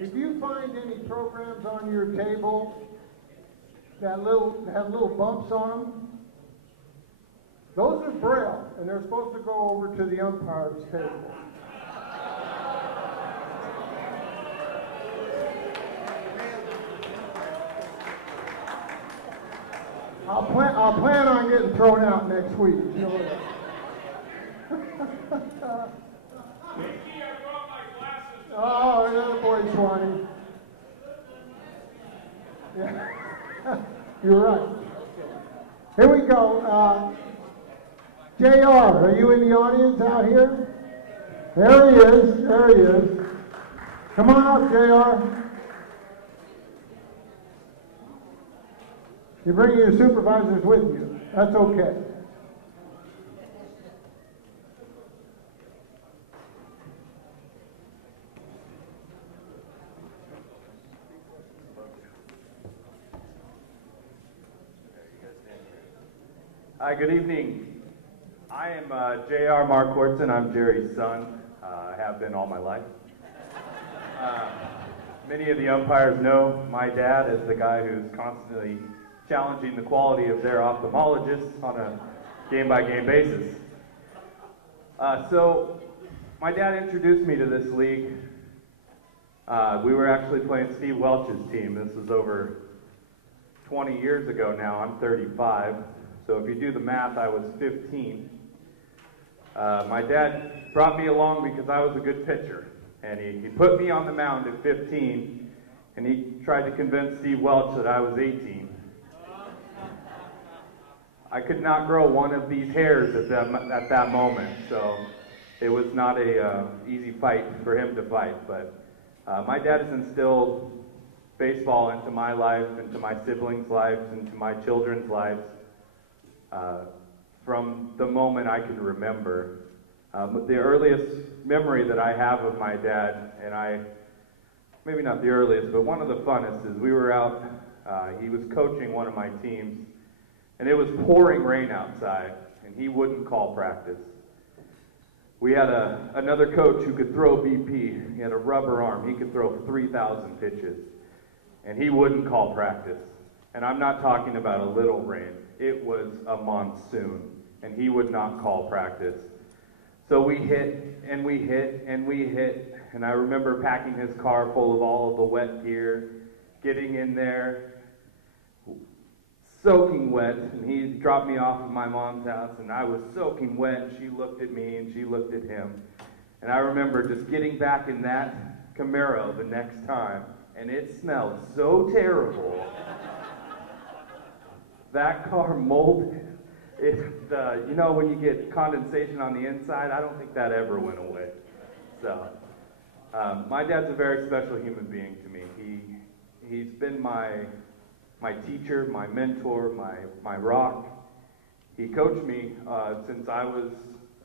If you find any programs on your table that have little bumps on them, those are Braille, and they're supposed to go over to the umpire's table. I'll plan on getting thrown out next week. You know that. Oh, another boy, Swanee. Yeah. You're right. Here we go. JR, are you in the audience out here? There he is. There he is. Come on up, JR. You're bringing your supervisors with you. That's okay. Hi, good evening. I am J.R. Marquardsen. I'm Jerry's son. I have been all my life. Many of the umpires know my dad as the guy who's constantly challenging the quality of their ophthalmologists on a game-by-game basis. So my dad introduced me to this league. We were actually playing Steve Welch's team. This was over 20 years ago now. I'm 35. So if you do the math, I was 15. My dad brought me along because I was a good pitcher. And he put me on the mound at 15, and he tried to convince Steve Welch that I was 18. I could not grow one of these hairs at that moment, so it was not a easy fight for him to fight. But my dad has instilled baseball into my life, into my siblings' lives, into my children's lives. From the moment I can remember. The earliest memory that I have of my dad, and maybe not the earliest, but one of the funnest, is we were out, he was coaching one of my teams, and it was pouring rain outside, and he wouldn't call practice. We had another coach who could throw BP. He had a rubber arm. He could throw 3,000 pitches, and he wouldn't call practice. And I'm not talking about a little rain. It was a monsoon, and he would not call practice. So we hit, and we hit, and we hit, and I remember packing his car full of all of the wet gear, getting in there, soaking wet, and he dropped me off at my mom's house, and I was soaking wet, and she looked at me, and she looked at him. And I remember just getting back in that Camaro the next time, and it smelled so terrible. That car molded. You know, when you get condensation on the inside, I don't think that ever went away. So, my dad's a very special human being to me. He's been my teacher, my mentor, my rock. He coached me since I was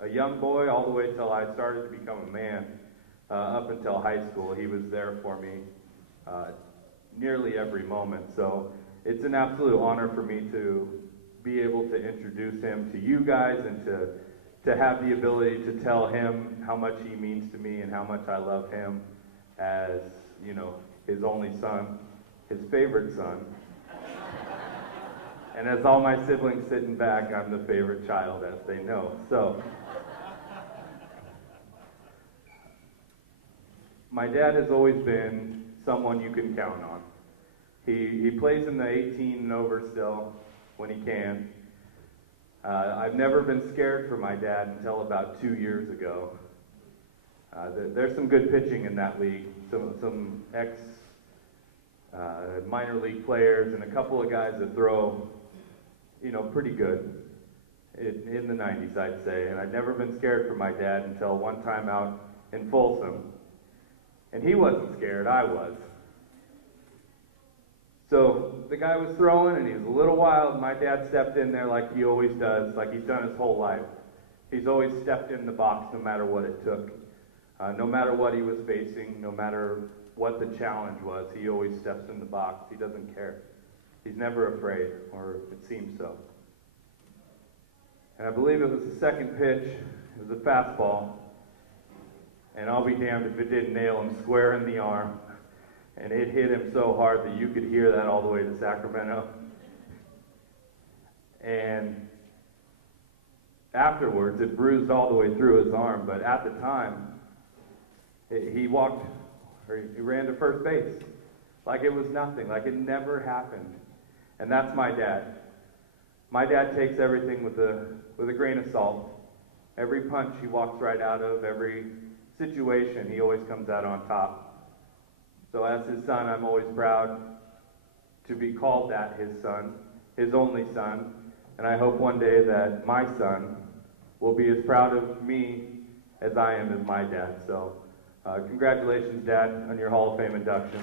a young boy all the way till I started to become a man, up until high school. He was there for me nearly every moment. So it's an absolute honor for me to be able to introduce him to you guys and to have the ability to tell him how much he means to me and how much I love him as, you know, his only son, his favorite son. And as all my siblings sitting back, I'm the favorite child, as they know. So, my dad has always been someone you can count on. He plays in the 18 and over still when he can. I've never been scared for my dad until about 2 years ago. There's some good pitching in that league. Some ex minor league players and a couple of guys that throw, you know, pretty good in the 90s, I'd say. And I'd never been scared for my dad until one time out in Folsom. And he wasn't scared, I was. So the guy was throwing, and he was a little wild. My dad stepped in there like he always does, like he's done his whole life. He's always stepped in the box no matter what it took. No matter what he was facing, no matter what the challenge was, he always steps in the box. He doesn't care. He's never afraid, or it seems so. And I believe it was the second pitch. It was a fastball. And I'll be damned if it didn't nail him square in the arm. and it hit him so hard that you could hear that all the way to Sacramento. And afterwards, it bruised all the way through his arm, but at the time, he ran to first base like it was nothing, like it never happened. And that's my dad. My dad takes everything with a grain of salt. Every punch he walks right out of, every situation, he always comes out on top. So as his son, I'm always proud to be called that, his son, his only son. And I hope one day that my son will be as proud of me as I am as my dad. So congratulations, Dad, on your Hall of Fame induction.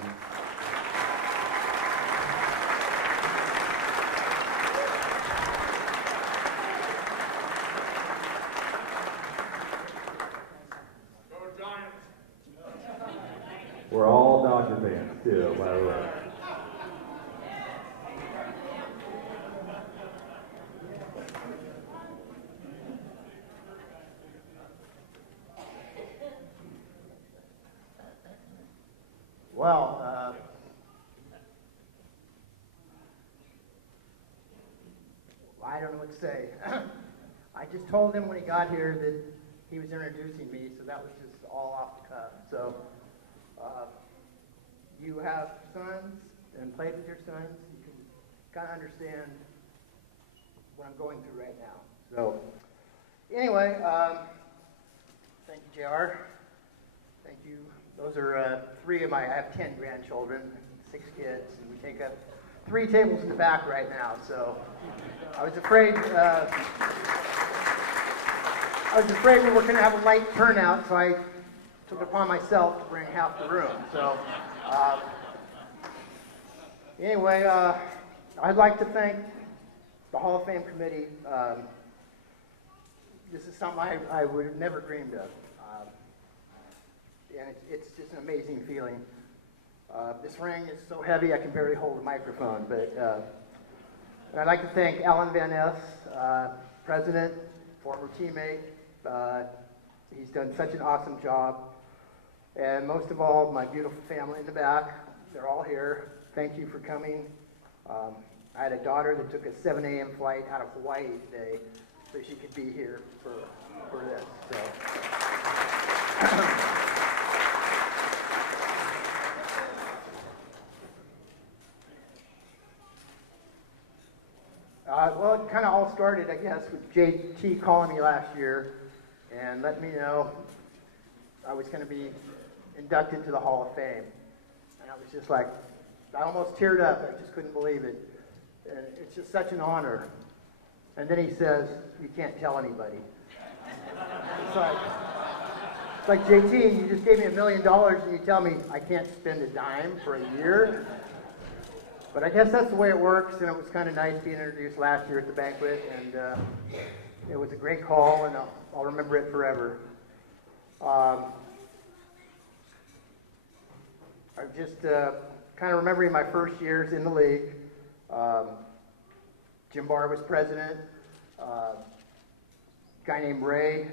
We're all Dodger fans, too, by the way. Well, I don't know what to say. I just told him when he got here that he was introducing me, so that was just all off the cuff. So, you have sons and played with your sons, you can kind of understand what I'm going through right now. So, anyway, thank you, JR. Thank you. Those are I have 10 grandchildren, 6 kids, and we take up 3 tables in the back right now. So I was afraid we were going to have a light turnout, so I took it upon myself to bring half the room. So anyway, I'd like to thank the Hall of Fame committee. This is something I would have never dreamed of. And it's just an amazing feeling. This ring is so heavy I can barely hold a microphone, but I'd like to thank Alan Van Ness, president, former teammate. He's done such an awesome job. And most of all, my beautiful family in the back. They're all here. Thank you for coming. I had a daughter that took a 7 a.m. flight out of Hawaii today so she could be here for this. So. Well, it kind of all started, I guess, with JT calling me last year and letting me know I was going to be inducted to the Hall of Fame. And I was just like, I almost teared up. I just couldn't believe it. And it's just such an honor. And then he says, you can't tell anybody. It's like, JT, you just gave me $1 million and you tell me I can't spend a dime for a year? But I guess that's the way it works, and it was kind of nice being introduced last year at the banquet, and it was a great call, and I'll remember it forever. I'm just kind of remembering my first years in the league. Jim Barr was president. A guy named Ray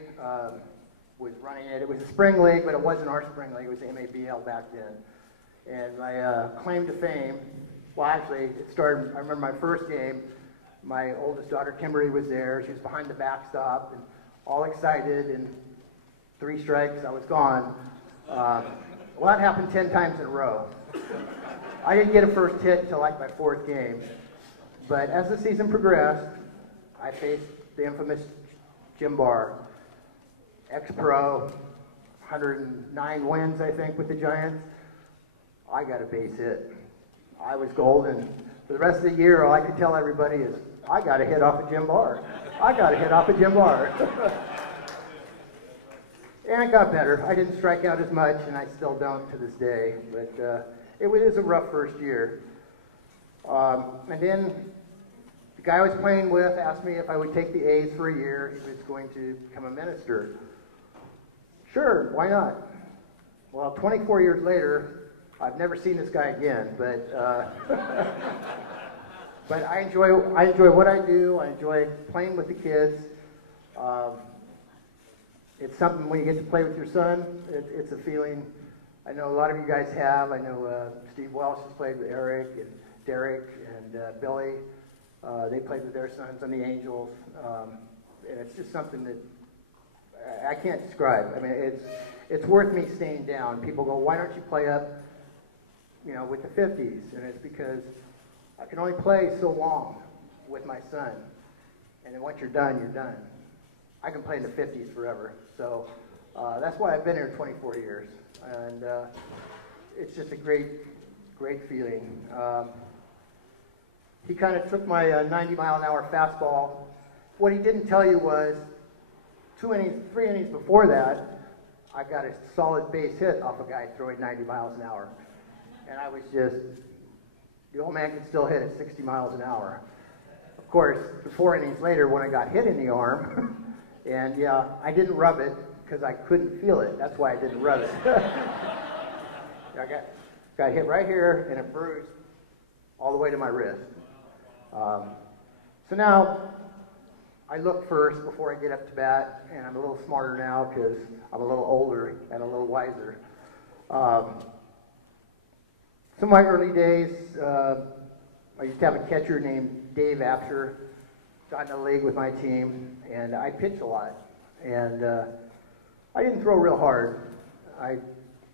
was running it. It was a spring league, but it wasn't our spring league. It was MABL back then. And my claim to fame, well, actually, it started, I remember my first game, my oldest daughter, Kimberly, was there. She was behind the backstop and all excited, and 3 strikes, I was gone. Well, that happened 10 times in a row. I didn't get a first hit until like my 4th game. But as the season progressed, I faced the infamous Jim Barr, ex-pro, 109 wins, I think, with the Giants. I got a base hit. I was golden. For the rest of the year, all I could tell everybody is, I got a hit off of Jim Barr. I got a hit off of Jim Barr. And it got better. I didn't strike out as much, and I still don't to this day. But it was a rough first year. And then the guy I was playing with asked me if I would take the A's for a year. He was going to become a minister. Sure, why not? Well, 24 years later, I've never seen this guy again, but but I enjoy what I do. I enjoy playing with the kids. It's something when you get to play with your son. It's a feeling I know a lot of you guys have. I know Steve Welsh has played with Eric and Derek and Billy. They played with their sons on the Angels. And it's just something that I can't describe. I mean, it's worth me staying down. People go, why don't you play up, you know, with the 50s? And it's because I can only play so long with my son. And then once you're done, you're done. I can play in the 50s forever. So that's why I've been here 24 years. And it's just a great feeling. He kind of took my 90-mile-an-hour fastball. What he didn't tell you was 3 innings before that, I got a solid base hit off a guy throwing 90 miles an hour. And I was just, the old man could still hit at 60 miles an hour. Of course, 4 innings later when I got hit in the arm, and yeah, I didn't rub it because I couldn't feel it. That's why I didn't rub it. I got hit right here and it bruised all the way to my wrist. So now, I look first before I get up to bat, and I'm a little smarter now because I'm a little older and a little wiser. Some of my early days, I used to have a catcher named Dave Apsher, got in the league with my team, and I pitched a lot. And I didn't throw real hard. I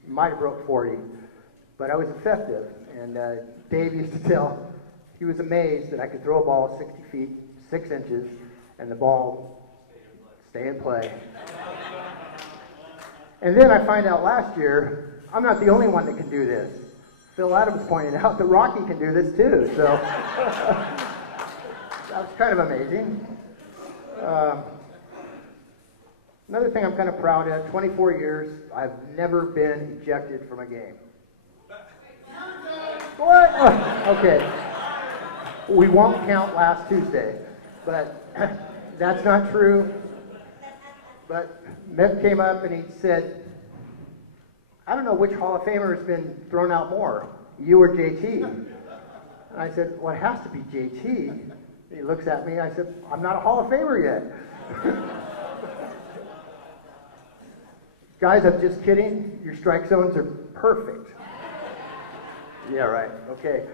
might have broke 40, but I was effective. And Dave used to tell, he was amazed that I could throw a ball 60 feet, 6 inches, and the ball stay in play. And then I find out last year, I'm not the only one that can do this. Phil Adams pointed out that Rocky can do this too, so that was kind of amazing. Another thing I'm kind of proud of, 24 years, I've never been ejected from a game. What? Oh, okay. We won't count last Tuesday, but that's not true. But Mick came up and he said, I don't know which Hall of Famer has been thrown out more, you or JT. And I said, well, it has to be JT. He looks at me, I said, I'm not a Hall of Famer yet. Guys, I'm just kidding. Your strike zones are perfect. Yeah, right. Okay.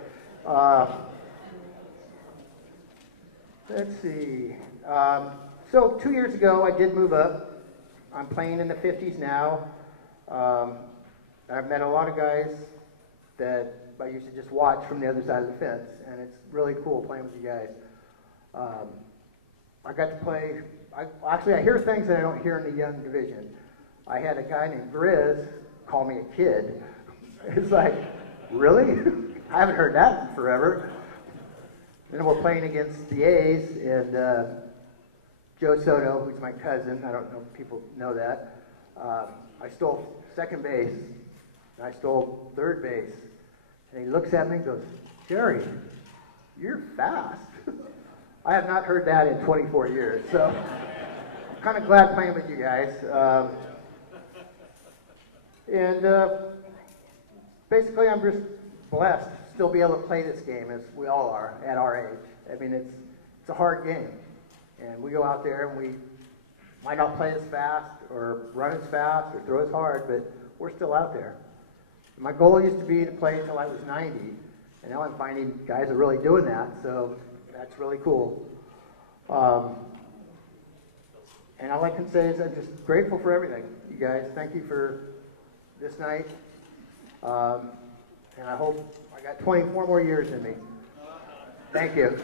Let's see. So 2 years ago, I did move up. I'm playing in the 50s now. I've met a lot of guys that I used to just watch from the other side of the fence, and it's really cool playing with you guys. I got to play. I hear things that I don't hear in the young division. I had a guy named Grizz call me a kid. It's like, really? I haven't heard that in forever. Then we're playing against the A's, and Joe Soto, who's my cousin, I don't know if people know that, I stole second base, and I stole third base. And he looks at me and goes, Jerry, you're fast. I have not heard that in 24 years, so I'm kind of glad playing with you guys. Basically, I'm just blessed to still be able to play this game, as we all are at our age. I mean, it's a hard game. And we go out there and we might not play as fast or run as fast or throw as hard, but we're still out there. My goal used to be to play until I was 90, and now I'm finding guys are really doing that, so that's really cool. And all I can say is I'm just grateful for everything. You guys, thank you for this night. And I hope I got 24 more years in me. Thank you.